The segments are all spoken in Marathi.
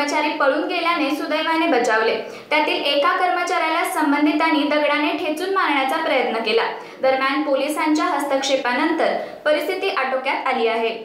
कर्मचारी पळून गेल्याने सुदैवाने बचावले। त्यातील एका कर्मचाऱ्याला संबंधितांनी दगडाने ठेचून मारण्याचा प्रयत्न केला। दरम्यान पोलिसांच्या हस्तक्षेपानंतर परिस्थिती आटोक्यात आली आहे।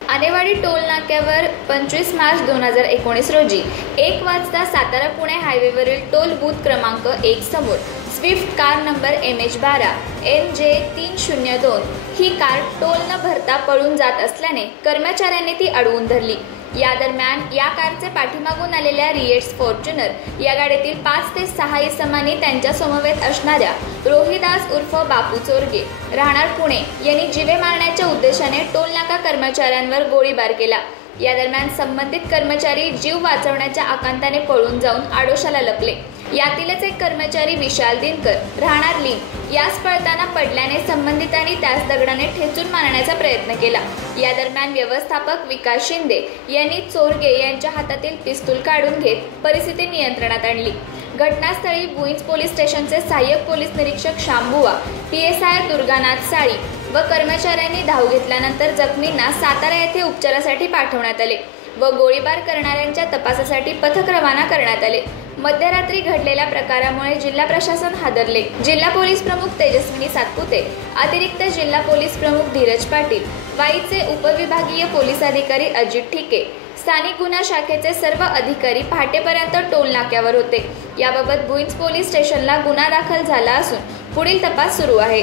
आनेवाडी टोल नाक्यावर 25 मार्च 2019 रोजी 1 वाजता सातारा पुणे हायवेवरील टोल बूथ क्रमांक 1 समोर Swift car number MH12 NJ 302 ही कार टोल न भरता पळून जात असल्याने कर्मचाऱ्यांनी ती अडवून धरली। या दरम्यान या कारचे पाठीमागून आलेल्या रिएट्स फॉर्च्युनर या गाडीतील 5 ते 6 इसमांनी त्यांच्या समवेत असणाऱ्या रोहिदास उर्फ बापू चोरगे राहणार पुणे यांनी जीवे मारण्याच्या उद्देशाने टोल नाका कर्मचाऱ्यांवर गोळीबार केला। या दरम्यान संबंधित कर्मचारी जीव वाचवण्याच्या आकांताने पळून जाऊन आडोशाला लपले। यातीलच एक कर्मचारी विशाल दिनकर राहणार लिंग यास पळताना पडल्याने संबंधितांनी त्यास दगडाने ठेचून मारण्याचा प्रयत्न केला। या दरम्यान व्यवस्थापक विकास शिंदे यांनी चोरगे यांच्या हातातील पिस्तूल काढून घेत परिस्थिती नियंत्रणात आणली। घटनास्थळी भुईंज पोलीस स्टेशनचे सहाय्यक पोलीस निरीक्षक शांबुवा, PSI दुर्गानाथ साळी व कर्मचाऱ्यांनी धाव घेतल्यानंतर जखमींना सातारा येथे उपचारासाठी पाठवण्यात आले व गोळीबार करणाऱ्यांच्या तपासासाठी पथक रवाना करण्यात आले। मध्यरात्री घडलेल्या प्रकारामुळे जिल्हा प्रशासन हादरले। जिल्हा पोलीस प्रमुख तेजस्विनी सातपुते, अतिरिक्त जिल्हा पोलीस प्रमुख धीरज पाटील, वाईचे उपविभागीय पोलीस अधिकारी अजित ठिके, स्थानिक गुन्हा शाखेचे सर्व अधिकारी पहाटेपर्यंत टोल नाक्यावर होते। याबाबत भुईंज पोलीस स्टेशनला गुन्हा दाखल झाला असून पुढील तपास सुरू आहे।